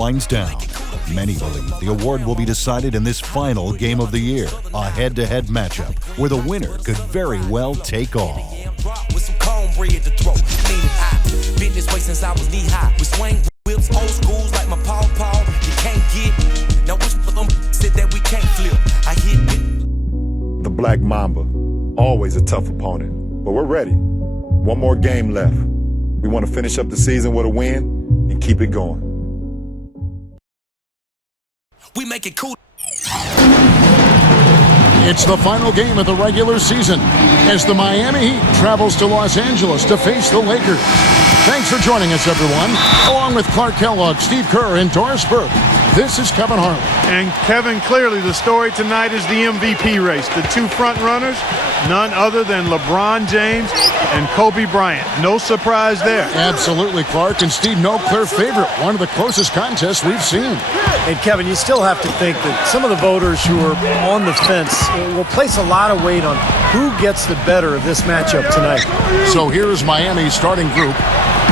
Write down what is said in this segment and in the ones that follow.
winds down. Many believe the award will be decided in this final game of the year, a head-to-head matchup where the winner could very well take all. With some cornbread to throw. Been this way since I was knee high. With swing whips, old schools like my paw. You can't get. Now which of them said that we can't flip? I hit it. The Black Mamba, always a tough opponent, but we're ready. One more game left. We want to finish up the season with a win and keep it going. We make it cool. It's the final game of the regular season as the Miami Heat travels to Los Angeles to face the Lakers. Thanks for joining us, everyone. Along with Clark Kellogg, Steve Kerr, and Doris Burke, this is Kevin Harlan. And Kevin, clearly the story tonight is the MVP race. The two front runners, none other than LeBron James and Kobe Bryant. No surprise there. Absolutely, Clark. And Steve, no clear favorite. One of the closest contests we've seen. And Kevin, you still have to think that some of the voters who are on the fence will place a lot of weight on who gets the better of this matchup tonight. So here's Miami's starting group.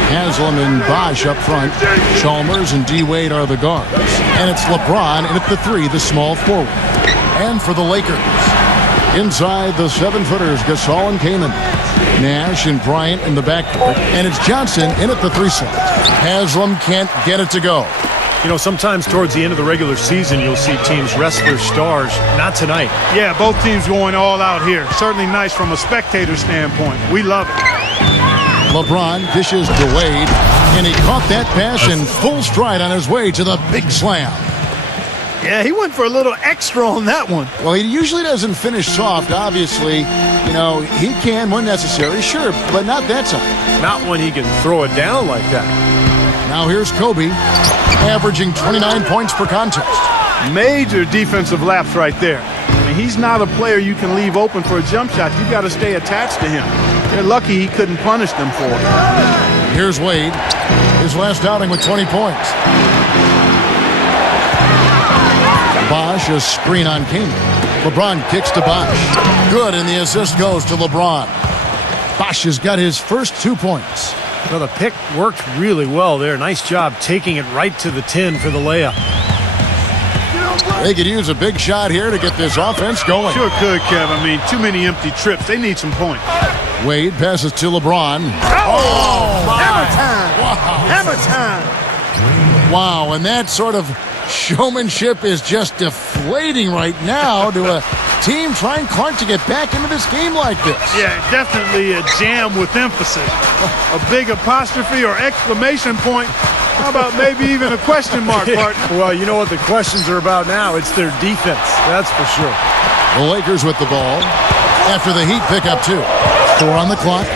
Haslam and Bosh up front. Chalmers and D-Wade are the guards. And it's LeBron and at the three, the small forward. And for the Lakers, inside the seven-footers, Gasol and Kaman. Nash and Bryant in the backcourt. And it's Johnson in at the three slot. Haslam can't get it to go. You know, sometimes towards the end of the regular season, you'll see teams rest their stars. Not tonight. Yeah, both teams going all out here. Certainly nice from a spectator standpoint. We love it. LeBron dishes to Wade, and he caught that pass in full stride on his way to the big slam. Yeah, he went for a little extra on that one. Well, he usually doesn't finish soft, obviously. You know, he can when necessary, sure, but not that time. Not when he can throw it down like that. Now here's Kobe, averaging 29 points per contest. Major defensive lapse right there. I mean, he's not a player you can leave open for a jump shot. You got to stay attached to him. They're lucky he couldn't punish them for it. Here's Wade, his last outing with 20 points. Bosh, a screen on Kaman. LeBron kicks to Bosh. Good, and the assist goes to LeBron. Bosh has got his first 2 points. Well, the pick worked really well there. Nice job taking it right to the 10 for the layup. They could use a big shot here to get this offense going. Sure could, Kev. I mean, too many empty trips. They need some points. Wade passes to LeBron. Oh, my. Hammer time! Wow. Hammer time! Wow, and that sort of showmanship is just deflating right now to a team trying, Clark, to get back into this game like this. Yeah, definitely a jam with emphasis. A big apostrophe or exclamation point. How about maybe even a question mark, partner? Well, you know what the questions are about now. It's their defense, that's for sure. The Lakers with the ball after the Heat pick up 2. 4 on the clock.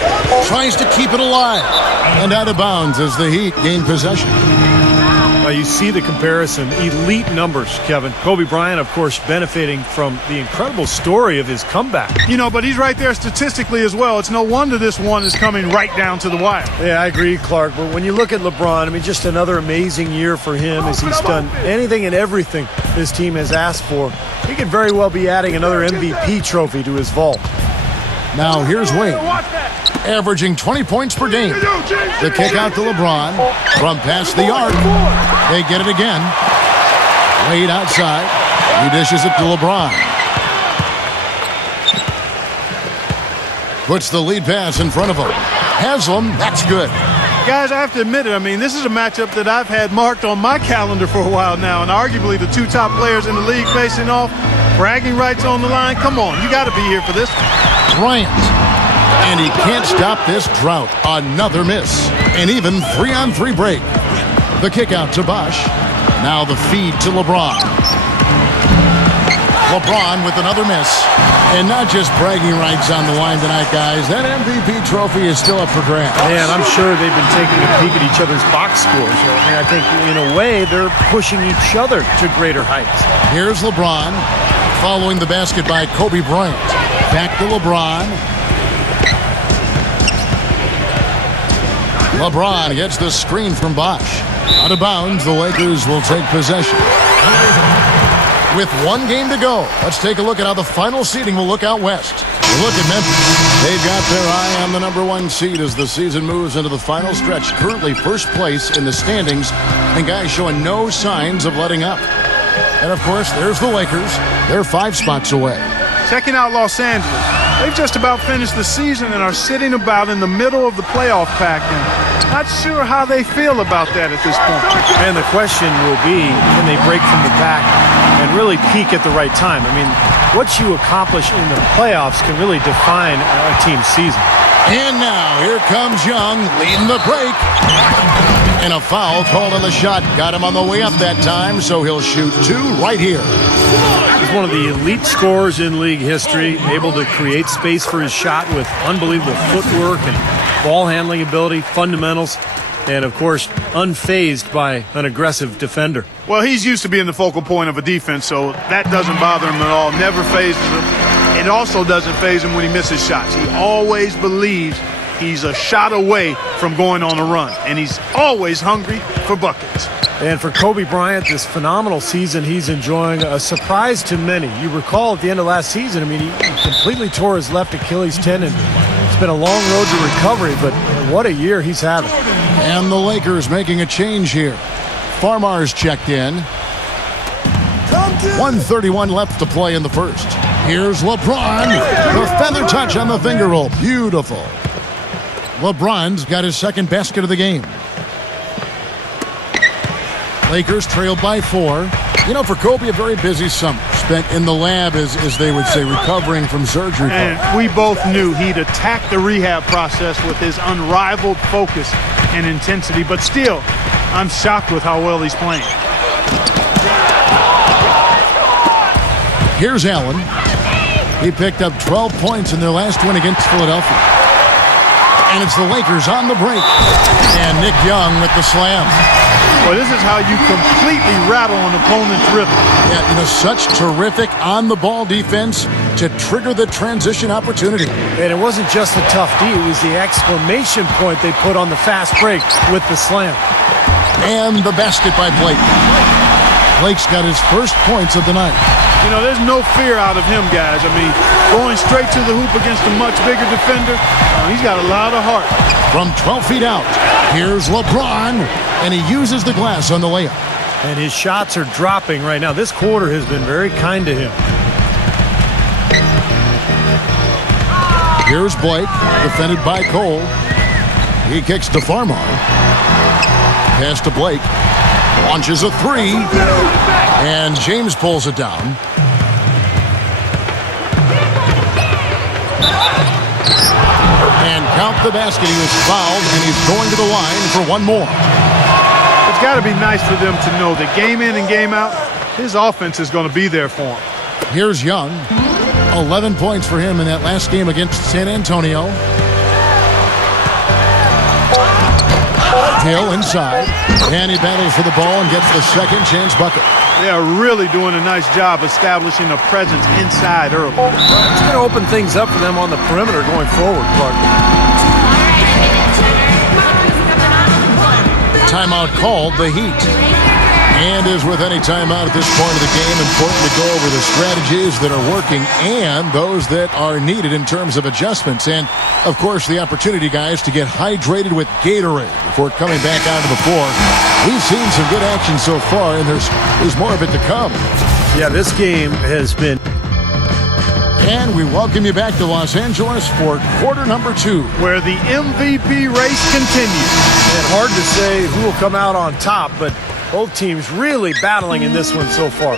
Tries to keep it alive. And out of bounds as the Heat gain possession. You see the comparison. Elite numbers, Kevin. Kobe Bryant, of course, benefiting from the incredible story of his comeback. You know, but he's right there statistically as well. It's no wonder this one is coming right down to the wire. Yeah, I agree, Clark. But when you look at LeBron, I mean, just another amazing year for him as he's done anything and everything this team has asked for. He could very well be adding another MVP trophy to his vault. Now here's Wade, averaging 20 points per game. The kick out to LeBron from past the arc. They get it again. Wade outside. He dishes it to LeBron. Puts the lead pass in front of him. Haslam, that's good. Guys, I have to admit it. I mean, this is a matchup that I've had marked on my calendar for a while now, and arguably the two top players in the league facing off. Bragging rights on the line. Come on, you got to be here for this. Bryant. And he can't stop this drought. Another miss. An even 3-on-3 break. The kick out to Bosh. Now the feed to LeBron. LeBron with another miss. And not just bragging rights on the line tonight, guys. That MVP trophy is still up for grabs. Man, I'm sure they've been taking a peek at each other's box scores. And I think, in a way, they're pushing each other to greater heights. Here's LeBron following the basket by Kobe Bryant. Back to LeBron. LeBron gets the screen from Bosh. Out of bounds, the Lakers will take possession. With one game to go, let's take a look at how the final seeding will look out west. Look at Memphis. They've got their eye on the #1 seed as the season moves into the final stretch. Currently first place in the standings, and guys showing no signs of letting up. And of course, there's the Lakers. They're 5 spots away. Checking out Los Angeles. They've just about finished the season and are sitting about in the middle of the playoff pack. And not sure how they feel about that at this point. And the question will be, can they break from the pack and really peak at the right time? I mean, what you accomplish in the playoffs can really define a team's season. And now, here comes Young leading the break. And a foul called on the shot. Got him on the way up that time, so he'll shoot 2 right here. He's one of the elite scorers in league history, able to create space for his shot with unbelievable footwork and ball handling ability, fundamentals, and of course, unfazed by an aggressive defender. Well, he's used to being the focal point of a defense, so that doesn't bother him at all. Never phases him. It also doesn't faze him when he misses shots. He always believes he's a shot away from going on a run, and he's always hungry for buckets. And for Kobe Bryant, this phenomenal season he's enjoying, a surprise to many. You recall at the end of last season, I mean, he completely tore his left Achilles tendon. It's been a long road to recovery, but what a year he's having. And the Lakers making a change here. Farmar's checked in. 1:31 left to play in the first. Here's LeBron. The feather touch on the finger roll. Beautiful. LeBron's got his second basket of the game. Lakers trailed by 4. You know, for Kobe, a very busy summer. Spent in the lab, as they would say, recovering from surgery. And we both knew he'd attack the rehab process with his unrivaled focus and intensity. But still, I'm shocked with how well he's playing. Here's Allen. He picked up 12 points in their last win against Philadelphia. And it's the Lakers on the break. And Nick Young with the slam. Well, this is how you completely rattle an opponent's rhythm. Yeah, you know, such terrific on-the-ball defense to trigger the transition opportunity. And it wasn't just a tough D, it was the exclamation point they put on the fast break with the slam. And the basket by Blake. Blake's got his first points of the night. You know, there's no fear out of him, guys. I mean, going straight to the hoop against a much bigger defender, he's got a lot of heart. From 12 feet out, here's LeBron, and he uses the glass on the layup. And his shots are dropping right now. This quarter has been very kind to him. Here's Blake, defended by Cole. He kicks to Farmar. Pass to Blake. Launches a 3. And James pulls it down. And count the basket. He was fouled, and he's going to the line for one more. It's got to be nice for them to know that game in and game out, his offense is going to be there for him. Here's Young. 11 points for him in that last game against San Antonio. Hill inside. And he battles for the ball and gets the second chance bucket. They are really doing a nice job establishing a presence inside early. It's going to open things up for them on the perimeter going forward, Clark. Timeout called, the Heat. And as with any timeout at this point of the game, important to go over the strategies that are working and those that are needed in terms of adjustments. And, of course, the opportunity, guys, to get hydrated with Gatorade before coming back onto the floor. We've seen some good action so far, and there's more of it to come. Yeah, this game has been... And we welcome you back to Los Angeles for quarter number 2. Where the MVP race continues. And hard to say who will come out on top, but both teams really battling in this one so far.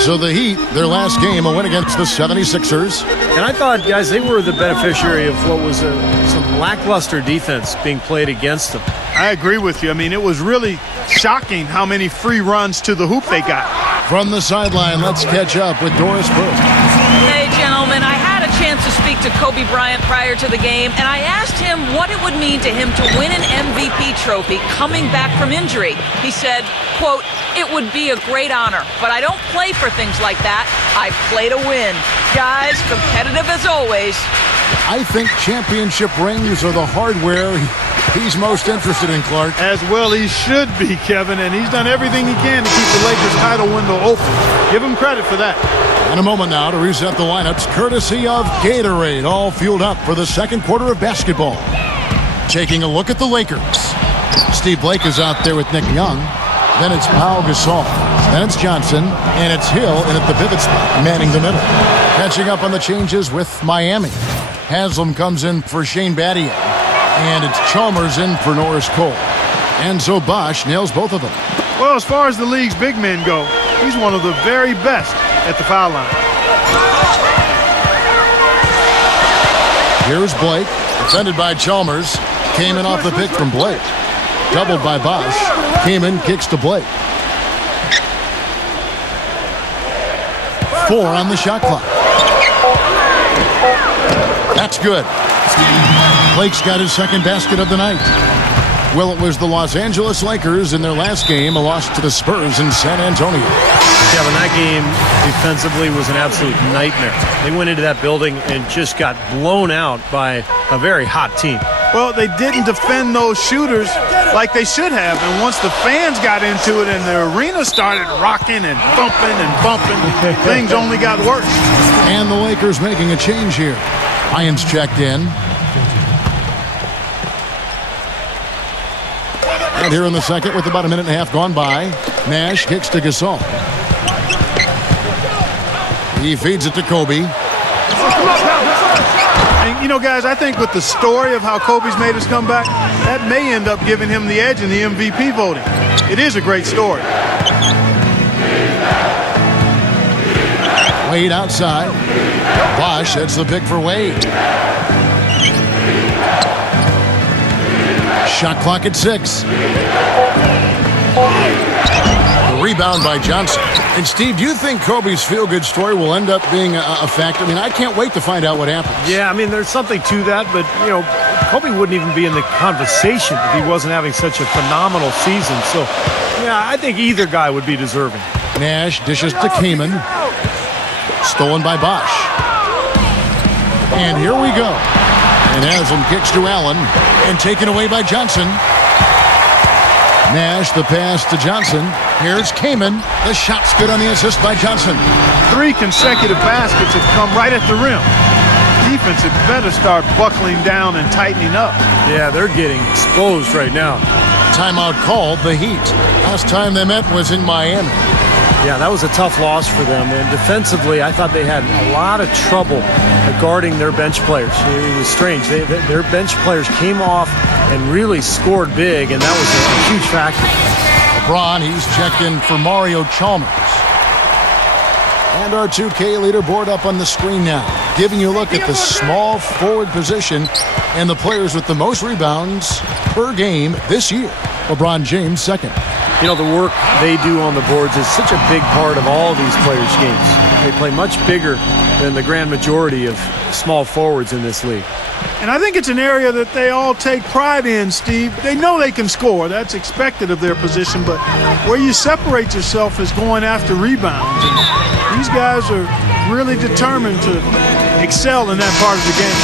So the Heat, their last game, a win against the 76ers. And I thought, guys, they were the beneficiary of what was some lackluster defense being played against them. I agree with you. I mean, it was really shocking how many free runs to the hoop they got. From the sideline, let's catch up with Doris Burke. Hey, gentlemen, I had a chance to speak to Kobe Bryant prior to the game, and I asked him what it would mean to him to win an MVP trophy coming back from injury. He said, quote, "It would be a great honor, but I don't play for things like that. I play to win." Guys, competitive as always. I think championship rings are the hardware he's most interested in, Clark. As well he should be, Kevin, and he's done everything he can to keep the Lakers title window open. Give him credit for that. In a moment now to reset the lineups, courtesy of Gatorade, all fueled up for the second quarter of basketball. Taking a look at the Lakers. Steve Blake is out there with Nick Young. Then it's Pau Gasol. Then it's Johnson. And it's Hill in at the pivot spot, manning the middle. Catching up on the changes with Miami. Haslam comes in for Shane Battier. And it's Chalmers in for Norris Cole. And so Bosh nails both of them. Well, as far as the league's big men go, he's one of the very best at the foul line. Here's Blake, defended by Chalmers. Kaman off the pick from Blake. Doubled by Bosh. Kaman kicks to Blake. 4 on the shot clock. That's good. Blake's got his second basket of the night. Well, it was the Los Angeles Lakers in their last game, a loss to the Spurs in San Antonio. Kevin, that game defensively was an absolute nightmare. They went into that building and just got blown out by a very hot team. Well, they didn't defend those shooters like they should have. And once the fans got into it and the arena started rocking and bumping, things only got worse. And the Lakers making a change here. Lyons checked in. And here in the second with about a minute and a half gone by, Nash kicks to Gasol. He feeds it to Kobe. And, you know, guys, I think with the story of how Kobe's made his comeback, that may end up giving him the edge in the MVP voting. It is a great story. Wade outside. Bosh sets the pick for Wade. Shot clock at 6. The rebound by Johnson. And Steve, do you think Kobe's feel-good story will end up being a factor? I mean, I can't wait to find out what happens. Yeah, I mean, there's something to that, but, you know, Kobe wouldn't even be in the conversation if he wasn't having such a phenomenal season. So, yeah, I think either guy would be deserving. Nash dishes to Kaman. Stolen by Bosh. And here we go. And Haslam kicks to Allen and taken away by Johnson. Nash the pass to Johnson. Here's Kaman. The shot's good on the assist by Johnson. 3 consecutive baskets have come right at the rim. Defense had better start buckling down and tightening up. Yeah, they're getting exposed right now. Timeout called, the Heat. Last time they met was in Miami. Yeah, that was a tough loss for them. And defensively, I thought they had a lot of trouble guarding their bench players. It was strange. Their bench players came off and really scored big, and that was a huge factor. LeBron, he's checked in for Mario Chalmers. And our 2K leaderboard up on the screen now, giving you a look at the small forward position and the players with the most rebounds per game this year. LeBron James second. You know, the work they do on the boards is such a big part of all these players' games. They play much bigger than the grand majority of small forwards in this league. And I think it's an area that they all take pride in, Steve. They know they can score. That's expected of their position. But where you separate yourself is going after rebounds. And these guys are really determined to excel in that part of the game.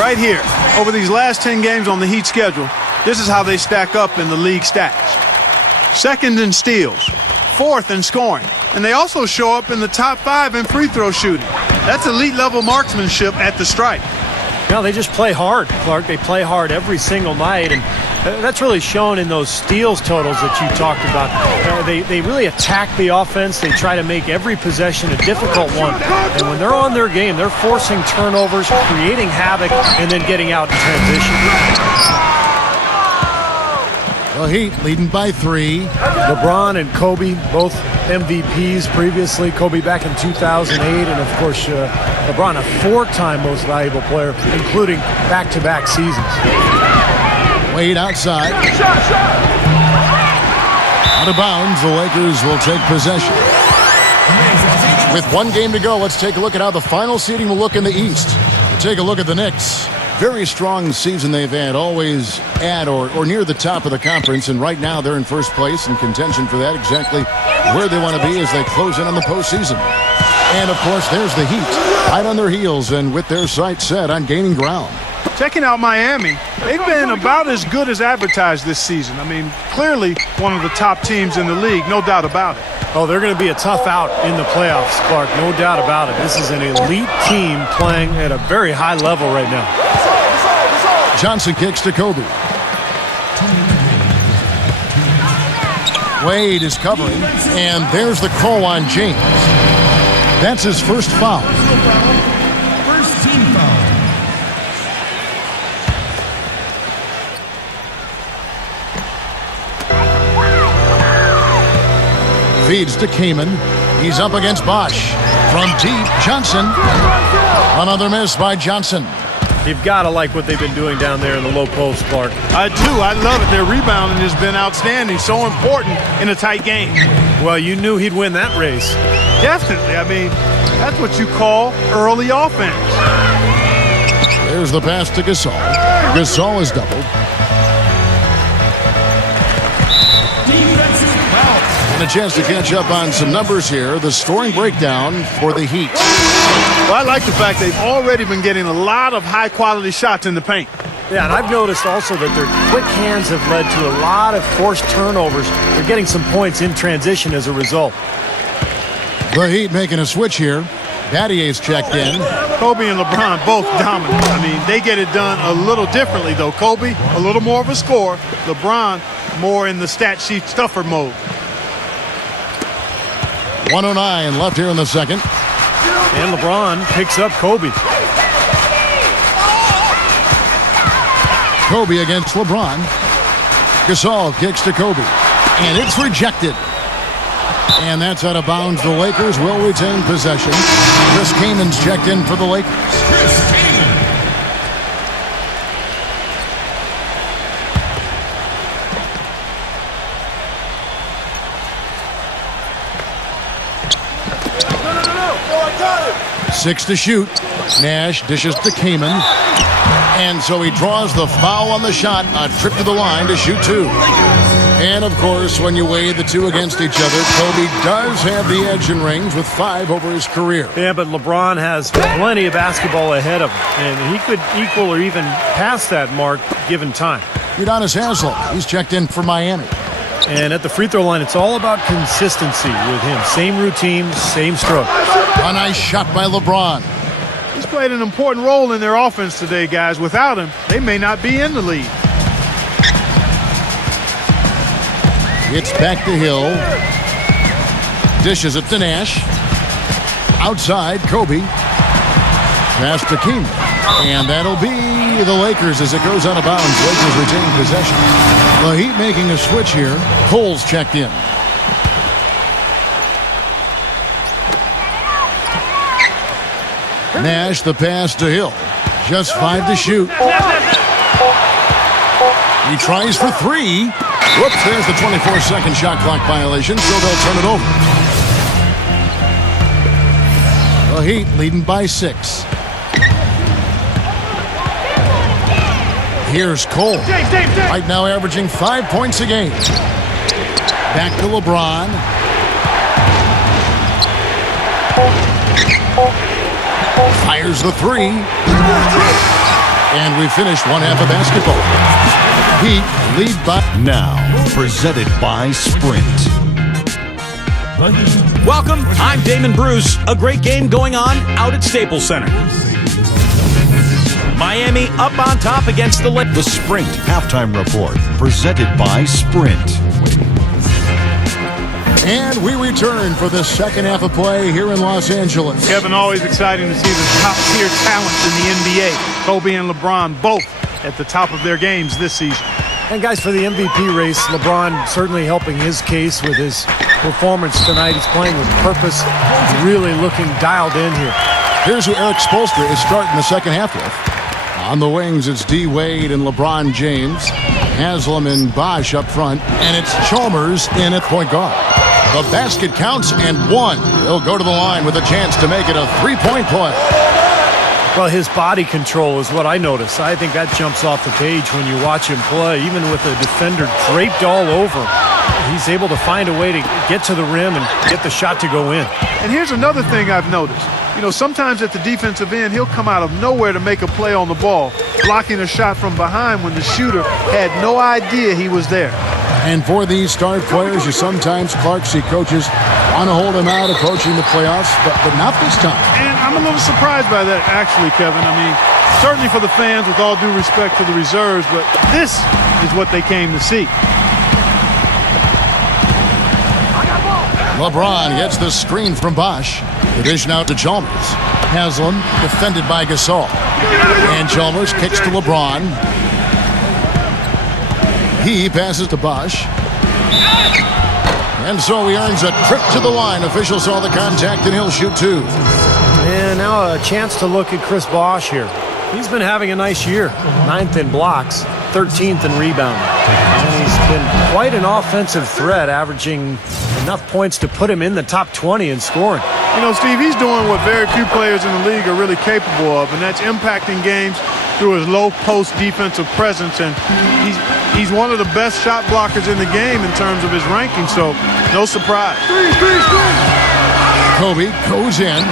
Right here, over these last 10 games on the Heat schedule, this is how they stack up in the league stats. Second in steals, 4th in scoring, and they also show up in the top 5 in free throw shooting. That's elite level marksmanship at the stripe. No, they just play hard, Clark. They play hard every single night, and that's really shown in those steals totals that you talked about. They really attack the offense. They try to make every possession a difficult one. And when they're on their game, they're forcing turnovers, creating havoc, and then getting out in transition. The Heat leading by 3. LeBron and Kobe, both MVPs previously. Kobe back in 2008, and of course, LeBron, a 4-time most valuable player, including back-to-back seasons. Wade outside. Out of bounds, the Lakers will take possession. With 1 game to go, let's take a look at how the final seeding will look in the East. Take a look at the Knicks. Very strong season they've had, always at or near the top of the conference, and right now they're in first place in contention for that, exactly where they want to be as they close in on the postseason. And of course, there's the Heat, right on their heels and with their sights set on gaining ground. Checking out Miami, they've been about as good as advertised this season. I mean, clearly one of the top teams in the league, no doubt about it. Oh, they're going to be a tough out in the playoffs, Clark, no doubt about it. This is an elite team playing at a very high level right now. Johnson kicks to Kobe. Wade is covering, and there's the call on James. That's his first foul. First team foul. Feeds to Kamen. He's up against Bosch. From deep, Johnson. Another miss by Johnson. You've got to like what they've been doing down there in the low post, Clark. I do. I love it. Their rebounding has been outstanding. So important in a tight game. Well, you knew he'd win that race. Definitely. I mean, that's what you call early offense. There's the pass to Gasol. Gasol is doubled. And a chance to catch up on some numbers here. The scoring breakdown for the Heat. Well, I like the fact they've already been getting a lot of high-quality shots in the paint. Yeah, and I've noticed also that their quick hands have led to a lot of forced turnovers. They're getting some points in transition as a result. The Heat making a switch here. Battier's checked in. Kobe and LeBron both dominant. I mean, they get it done a little differently, though. Kobe, a little more of a scorer. LeBron, more in the stat sheet stuffer mode. 1:09 left here in the second. And LeBron picks up Kobe. Kobe against LeBron. Gasol kicks to Kobe. And it's rejected. And that's out of bounds. The Lakers will retain possession. Chris Kamen's checked in for the Lakers. Chris Kaman. Six to shoot. Nash dishes to Kamen. And so he draws the foul on the shot. A trip to the line to shoot two. And, of course, when you weigh the two against each other, Kobe does have the edge in rings with 5 over his career. Yeah, but LeBron has plenty of basketball ahead of him, and he could equal or even pass that mark given time. Udonis Haslem, he's checked in for Miami. And at the free throw line, it's all about consistency with him. Same routine, same stroke. A nice shot by LeBron. He's played an important role in their offense today, guys. Without him, they may not be in the lead. It's back to Hill. Dishes it to Nash. Outside, Kobe. Pass to King. And that'll be the Lakers as it goes out of bounds. Lakers retain possession. The Heat making a switch here. Cole's checked in. Nash, the pass to Hill. Just 5 to shoot. He tries for 3. Whoops, there's the 24-second shot clock violation, so they'll turn it over. The Heat leading by 6. Here's Cole. Right now averaging 5 points a game. Back to LeBron. Fires the 3. And we finished one half of basketball. Heat lead by... Now, presented by Sprint. Welcome, I'm Damon Bruce. A great game going on out at Staples Center. Miami up on top against the Lakers. The Sprint halftime report, presented by Sprint. And we return for the second half of play here in Los Angeles. Kevin, always exciting to see the top-tier talents in the NBA. Kobe and LeBron both at the top of their games this season. And guys, for the MVP race, LeBron certainly helping his case with his performance tonight. He's playing with purpose. He's really looking dialed in here. Here's who Eric Spoelstra is starting the second half with. On the wings, it's D. Wade and LeBron James. Haslem and Bosch up front. And it's Chalmers in at point guard. The basket counts and 1. He'll go to the line with a chance to make it a 3-point play. Well, his body control is what I notice. I think that jumps off the page when you watch him play. Even with a defender draped all over, he's able to find a way to get to the rim and get the shot to go in. And here's another thing I've noticed. You know, sometimes at the defensive end, he'll come out of nowhere to make a play on the ball, blocking a shot from behind when the shooter had no idea he was there. And for these star players, you sometimes, Clark, see coaches want to hold them out approaching the playoffs, but not this time. And I'm a little surprised by that, actually, Kevin. I mean, certainly for the fans, with all due respect to the reserves, but this is what they came to see. LeBron gets the screen from Bosh. The dish out to Chalmers. Haslam defended by Gasol. And Chalmers kicks to LeBron. He passes to Bosh. And so he earns a trip to the line. Officials saw the contact and he'll shoot two. And now a chance to look at Chris Bosh here. He's been having a nice year. 9th in blocks, 13th in rebounding. And he's been quite an offensive threat, averaging enough points to put him in the top 20 in scoring. You know, Steve, he's doing what very few players in the league are really capable of, and that's impacting games through his low post defensive presence. And he's one of the best shot blockers in the game in terms of his ranking, so no surprise. Kobe goes in.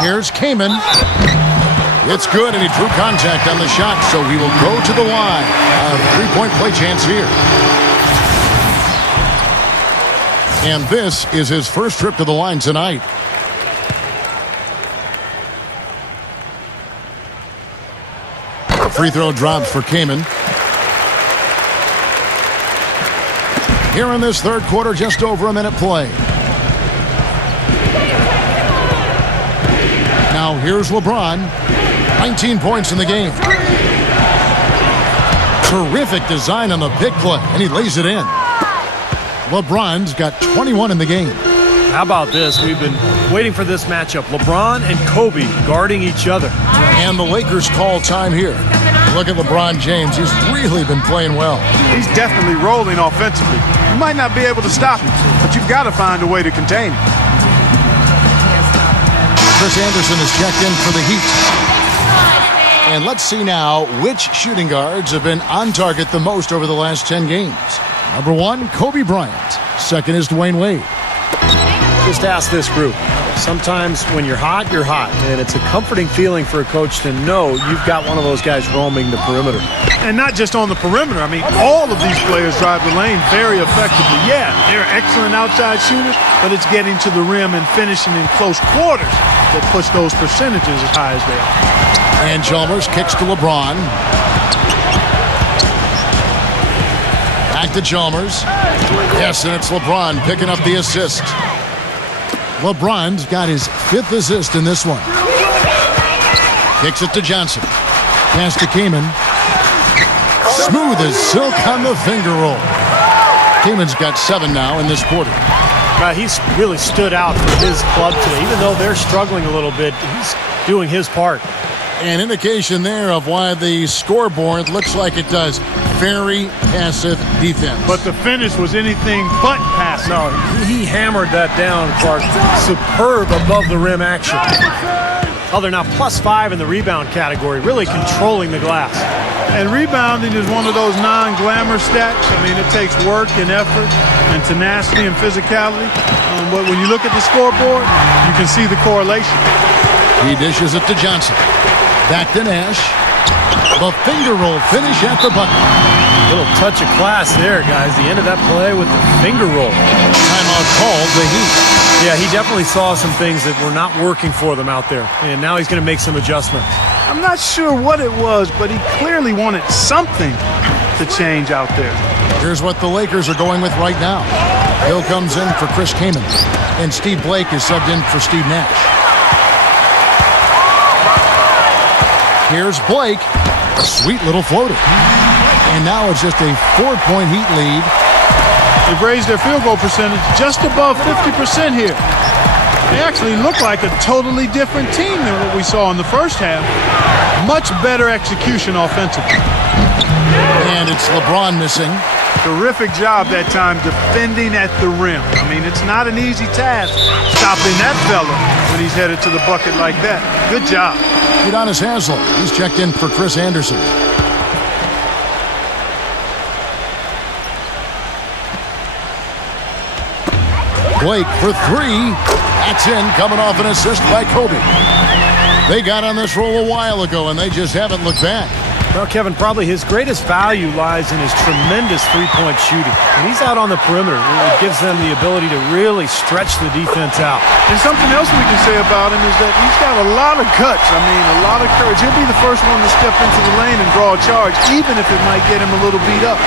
Here's Kaman. It's good, and he drew contact on the shot, so he will go to the line. A three-point play chance here. And this is his first trip to the line tonight. Free throw drops for Kaman. Here in this third quarter, just over a minute play. Now here's LeBron. 19 points in the game. Terrific design on the big play, and he lays it in. LeBron's got 21 in the game. How about this? We've been waiting for this matchup. LeBron and Kobe guarding each other. And the Lakers call time here. Look at LeBron James. He's really been playing well. He's definitely rolling offensively. You might not be able to stop him, but you've got to find a way to contain him. Chris Anderson is checked in for the Heat. And let's see now which shooting guards have been on target the most over the last 10 games. Number 1, Kobe Bryant. Second is Dwayne Wade. Just ask this group. Sometimes when you're hot, you're hot. And it's a comforting feeling for a coach to know you've got one of those guys roaming the perimeter. And not just on the perimeter. I mean, all of these players drive the lane very effectively. Yeah, they're excellent outside shooters, but it's getting to the rim and finishing in close quarters that push those percentages as high as they are. And Chalmers kicks to LeBron. Back to Chalmers. Yes, and it's LeBron picking up the assist. LeBron's got his 5th assist in this one. Kicks it to Johnson. Pass to Kaman. Smooth as silk on the finger roll. Kaman's got 7 now in this quarter. He's really stood out for his club today. Even though they're struggling a little bit, he's doing his part. An indication there of why the scoreboard looks like it does. Very passive defense. But the finish was anything but passive. No, he hammered that down, Clark. Superb above the rim action. Oh, they're now +5 in the rebound category, really controlling the glass. And rebounding is one of those non-glamour stats. I mean, it takes work and effort and tenacity and physicality. But when you look at the scoreboard, you can see the correlation. He dishes it to Johnson. Back to Nash. The finger roll finish at the bucket. Little touch of class there, guys. The end of that play with the finger roll. Timeout called the Heat. Yeah, he definitely saw some things that were not working for them out there. And now he's going to make some adjustments. I'm not sure what it was, but he clearly wanted something to change out there. Here's what the Lakers are going with right now. Hill comes in for Chris Kaman. And Steve Blake is subbed in for Steve Nash. Here's Blake. A sweet little floater. And now it's just a 4-point Heat lead. They've raised their field goal percentage just above 50% here. They actually look like a totally different team than what we saw in the first half. Much better execution offensively. And it's LeBron missing. Terrific job that time defending at the rim. I mean, it's not an easy task stopping that fella when he's headed to the bucket like that. Good job. Udonis Haslem. He's checked in for Chris Anderson. Blake for 3. That's in, coming off an assist by Kobe. They got on this roll a while ago, and they just haven't looked back. Well, Kevin, probably his greatest value lies in his tremendous three-point shooting. When he's out on the perimeter, it gives them the ability to really stretch the defense out. And something else we can say about him is that he's got a lot of guts. I mean, a lot of courage. He'll be the first one to step into the lane and draw a charge, even if it might get him a little beat up.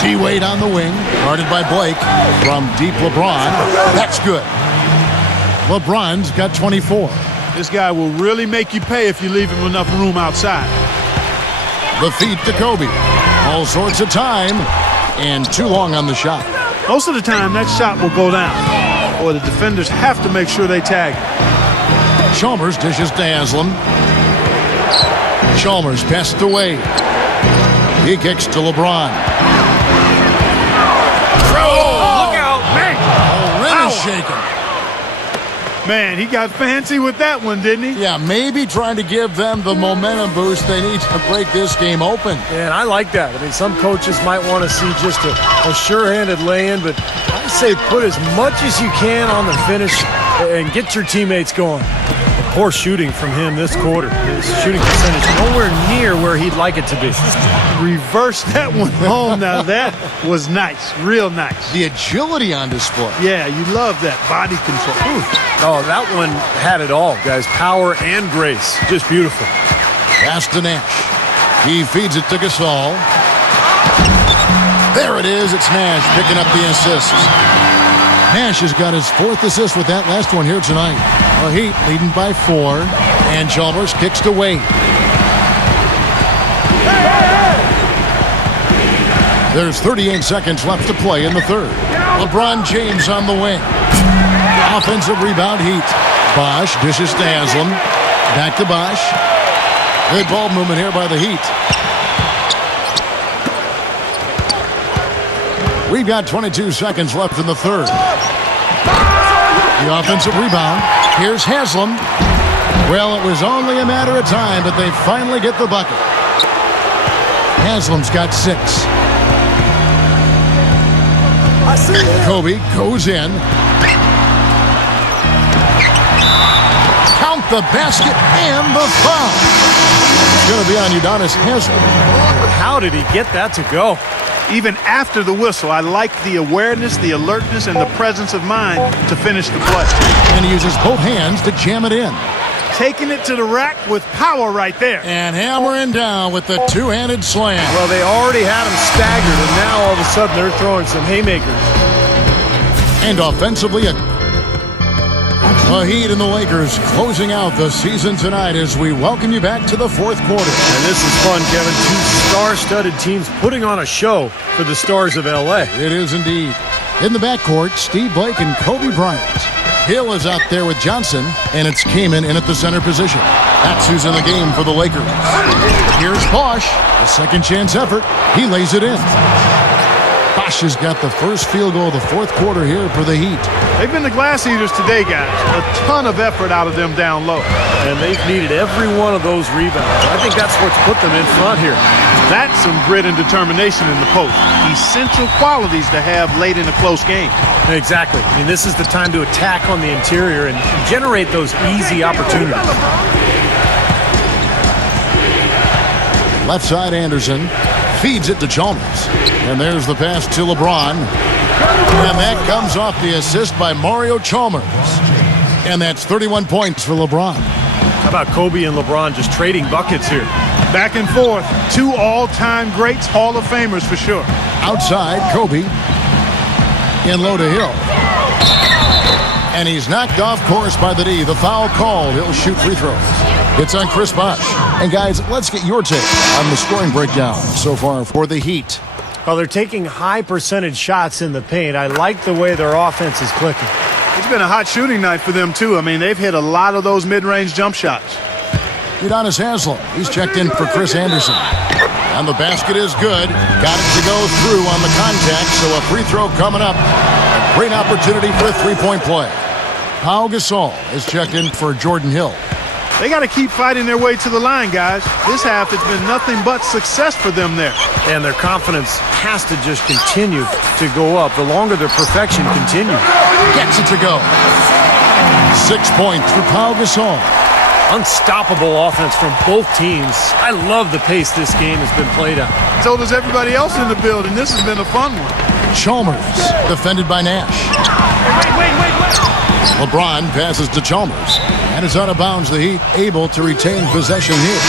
T-Wade on the wing, guarded by Blake from deep LeBron. That's good. LeBron's got 24. This guy will really make you pay if you leave him enough room outside. The feed to Kobe. All sorts of time, and too long on the shot. Most of the time, that shot will go down, or the defenders have to make sure they tag him. Chalmers dishes to Haslam. Chalmers passed away. He kicks to LeBron. Look out, man! The rim is shaking. Man, he got fancy with that one, didn't he? Yeah, maybe trying to give them the momentum boost they need to break this game open. And I like that. I mean, some coaches might want to see just a sure-handed lay-in, but I say put as much as you can on the finish and get your teammates going. Poor shooting from him this quarter. His shooting percentage nowhere near where he'd like it to be. Reverse that one home. Now that was nice, real nice. The agility on display. Yeah, you love that body control. Ooh. Oh, that one had it all, guys. Power and grace. Just beautiful. Pass to Nash. He feeds it to Gasol. There it is. It's Nash picking up the assist. Nash has got his 4th assist with that last one here tonight. The Heat leading by 4, and Chalmers kicks to Wade. There's 38 seconds left to play in the third. LeBron James on the wing. Offensive rebound Heat. Bosh dishes to Haslam. Back to Bosh. Good ball movement here by the Heat. We've got 22 seconds left in the third. The offensive rebound. Here's Haslam. Well, it was only a matter of time, but they finally get the bucket. Haslam's got 6. I see it. Kobe goes in. Count the basket and the foul. It's going to be on Udonis Haslam. How did he get that to go? Even after the whistle, I like the awareness, the alertness, and the presence of mind to finish the play. And he uses both hands to jam it in. Taking it to the rack with power right there. And hammering down with the two-handed slam. Well, they already had him staggered, and now all of a sudden they're throwing some haymakers. And offensively, the Heat and the Lakers closing out the season tonight as we welcome you back to the fourth quarter. And this is fun, Kevin. 2 star-studded teams putting on a show for the Stars of L.A. It is indeed. In the backcourt, Steve Blake and Kobe Bryant. Hill is out there with Johnson, and it's Kaman in at the center position. That's who's in the game for the Lakers. Here's Bosh, a second chance effort. He lays it in. Bosh has got the first field goal of the fourth quarter here for the Heat. They've been the glass eaters today, guys. A ton of effort out of them down low. And they've needed every one of those rebounds. I think that's what's put them in front here. That's some grit and determination in the post. Essential qualities to have late in a close game. Exactly. I mean, this is the time to attack on the interior and generate those easy opportunities. Left side Anderson feeds it to Chalmers. And there's the pass to LeBron. And that comes off the assist by Mario Chalmers. And that's 31 points for LeBron. How about Kobe and LeBron just trading buckets here? Back and forth. 2 all-time greats, Hall of Famers for sure. Outside, Kobe. In low to Hill. And he's knocked off course by the D. The foul called. He'll shoot free throws. It's on Chris Bosh. And guys, let's get your take on the scoring breakdown so far for the Heat. Well, they're taking high percentage shots in the paint. I like the way their offense is clicking. It's been a hot shooting night for them, too. I mean, they've hit a lot of those mid-range jump shots. Udonis Haslam. He's checked in for Chris Anderson. And the basket is good. Got it to go through on the contact, so a free throw coming up. A great opportunity for a three-point play. Pau Gasol is checked in for Jordan Hill. They got to keep fighting their way to the line, guys. This half has been nothing but success for them there. And their confidence has to just continue to go up the longer their perfection continues. Gets it to go. 6 points for Pau Gasol. Unstoppable offense from both teams. I love the pace this game has been played at. So does everybody else in the building. This has been a fun one. Chalmers, defended by Nash. Wait. LeBron passes to Chalmers, and it's out of bounds. The Heat able to retain possession here.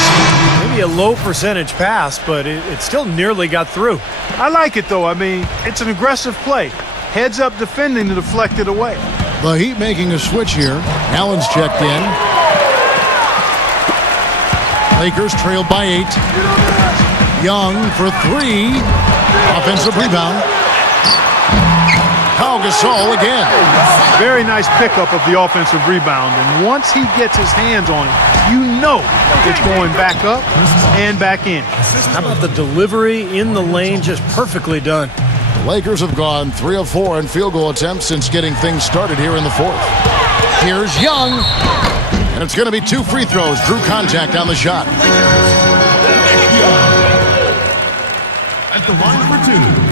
Maybe a low percentage pass, but it still nearly got through. I like it, though. I mean, it's an aggressive play. Heads up defending to deflect it away. The Heat making a switch here. Allen's checked in. Lakers trailed by 8. Young for 3. Offensive rebound. Pau Gasol again. Very nice pickup of the offensive rebound. And once he gets his hands on it, you know it's going back up and back in. How about the delivery in the lane? Just perfectly done. The Lakers have gone 3 of 4 in field goal attempts since getting things started here in the fourth. Here's Young. And it's going to be 2 free throws. Drew contact on the shot. At the line for 2.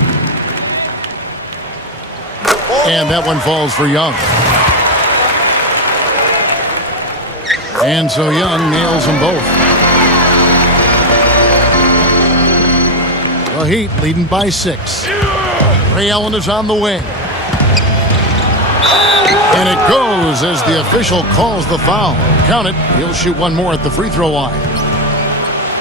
And that one falls for Young. And so Young nails them both. The Heat leading by 6. Ray Allen is on the wing. And it goes as the official calls the foul. Count it. He'll shoot one more at the free throw line.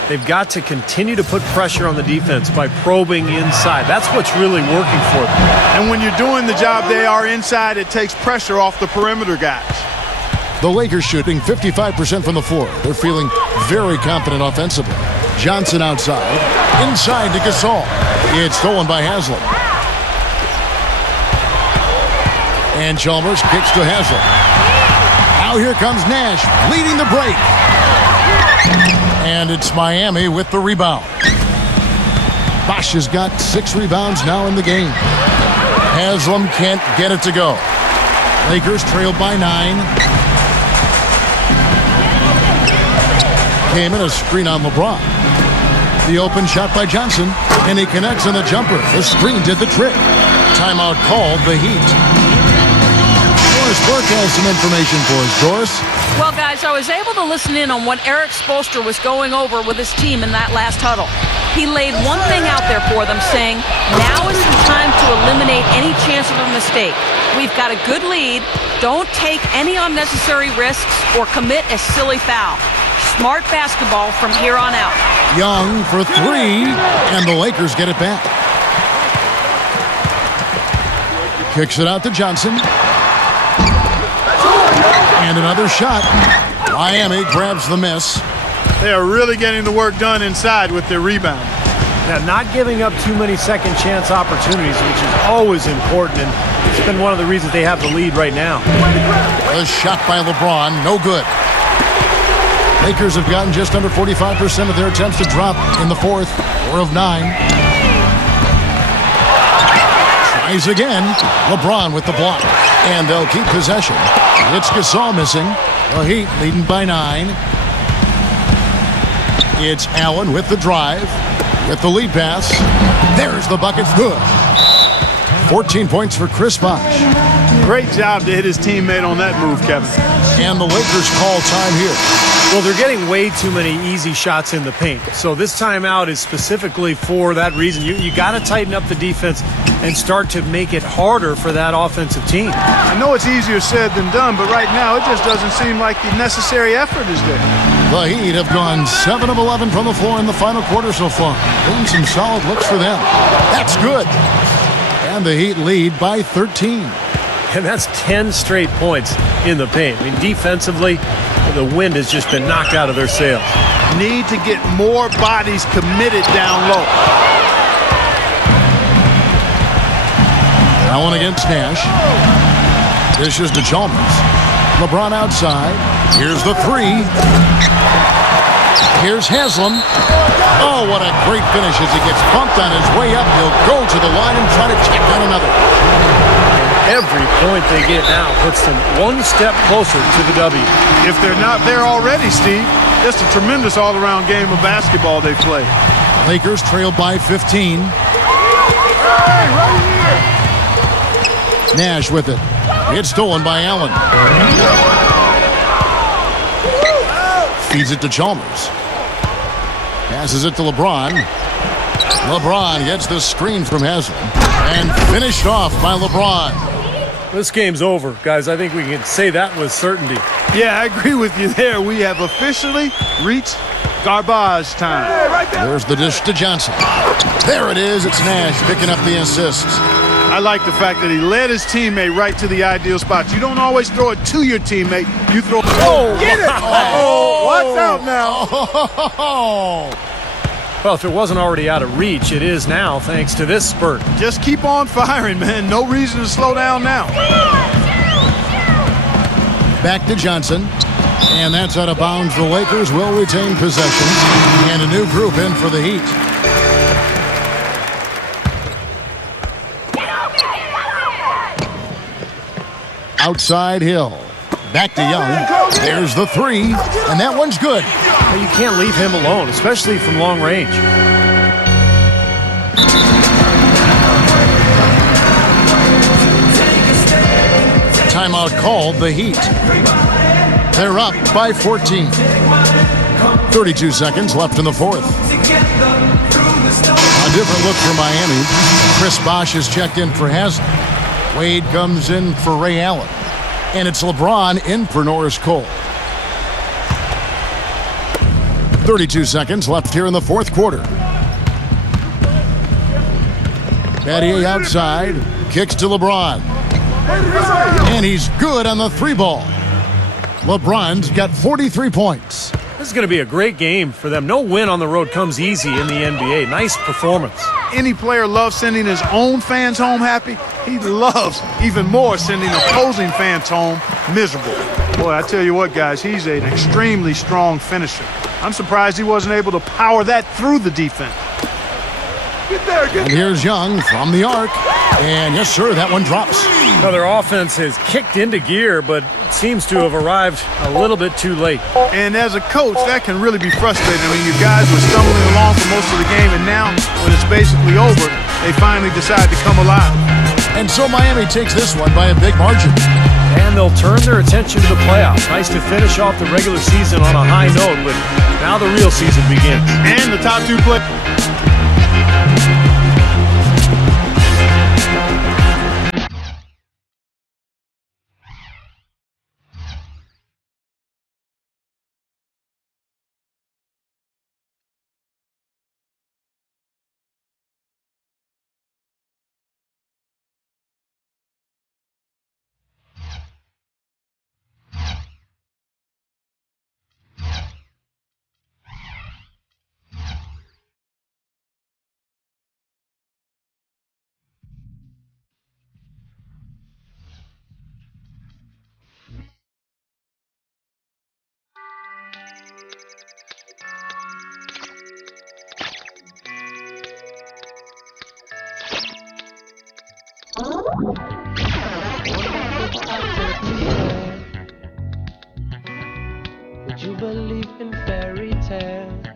They've got to continue to put pressure on the defense by probing inside. That's what's really working for them. And when you're doing the job they are inside, it takes pressure off the perimeter guys. The Lakers shooting 55% from the floor. They're feeling very confident offensively. Johnson outside. Inside to Gasol. It's stolen by Haslam. And Chalmers kicks to Haslam. Now here comes Nash leading the break. And it's Miami with the rebound. Bosh has got 6 rebounds now in the game. Haslam can't get it to go. Lakers trailed by 9. Came in a screen on LeBron. The open shot by Johnson, and he connects on the jumper. The screen did the trick. Timeout called the Heat. Doris Burke has some information for us. Doris? Well, guys, I was able to listen in on what Eric Spoelstra was going over with his team in that last huddle. He laid one thing out there for them, saying, now is the time to eliminate any chance of a mistake. We've got a good lead. Don't take any unnecessary risks or commit a silly foul. Smart basketball from here on out. Young for 3, and the Lakers get it back. Kicks it out to Johnson. And another shot. Miami grabs the miss. They are really getting the work done inside with their rebound. Now, not giving up too many second chance opportunities, which is always important, and it's been one of the reasons they have the lead right now. A shot by LeBron, no good. Lakers have gotten just under 45% of their attempts to drop in the fourth. 4 of 9. Tries again. LeBron with the block. And they'll keep possession. It's Gasol missing. The Heat leading by 9. It's Allen with the drive. With the lead pass. There's the bucket. Good. 14 points for Chris Bosh. Great job to hit his teammate on that move, Kevin. And the Lakers call time here. Well, they're getting way too many easy shots in the paint. So this timeout is specifically for that reason. You got to tighten up the defense and start to make it harder for that offensive team. I know it's easier said than done, but right now it just doesn't seem like the necessary effort is there. The Heat have gone 7 of 11 from the floor in the final quarter so far. Doing some solid looks for them. That's good. And the Heat lead by 13. And that's 10 straight points in the paint. I mean, defensively, the wind has just been knocked out of their sails. Need to get more bodies committed down low. Allen against Nash. Dishes to Chalmers. LeBron outside. Here's the 3. Here's Haslam. Oh, what a great finish as he gets bumped on his way up. He'll go to the line and try to check out another. Every point they get now puts them one step closer to the W. If they're not there already, Steve, it's a tremendous all-around game of basketball they play. Lakers trail by 15. Nash with it. It's stolen by Allen. Feeds it to Chalmers. Passes it to LeBron. LeBron gets the screen from Haslam. And finished off by LeBron. This game's over, guys. I think we can say that with certainty. Yeah, I agree with you there. We have officially reached garbage time. There's the dish to Johnson. There it is. It's Nash picking up the assist. I like the fact that he led his teammate right to the ideal spot. You don't always throw it to your teammate. You throw it. Oh, get it! Oh, watch out now. Well, if it wasn't already out of reach, it is now thanks to this spurt. Just keep on firing, man. No reason to slow down now. Back to Johnson. And that's out of bounds. The Lakers will retain possession. And a new group in for the Heat. Outside Hill. Back to Young. There's the three. And that one's good. Well, you can't leave him alone, especially from long range. Timeout called, the Heat. They're up by 14. 32 seconds left in the fourth. A different look for Miami. Chris Bosh is checked in for Haslam. Wade comes in for Ray Allen. And it's LeBron in for Norris Cole. 32 seconds left here in the fourth quarter. Battier outside. Kicks to LeBron. And he's good on the three ball. LeBron's got 43 points. This is going to be a great game for them. No win on the road comes easy in the NBA. Nice performance. Any player loves sending his own fans home happy. He loves even more sending opposing fans home miserable. Boy, I tell you what, guys, he's an extremely strong finisher. I'm surprised he wasn't able to power that through the defense. And here's Young from the arc. And yes, sir, that one drops. Now, their offense has kicked into gear, but it seems to have arrived a little bit too late. And as a coach, that can really be frustrating. I mean, you guys were stumbling along for most of the game, and now, when it's basically over, they finally decide to come alive. And so Miami takes this one by a big margin. And they'll turn their attention to the playoffs. Nice to finish off the regular season on a high note, but now the real season begins. And the top two players. Would you believe in fairy tales?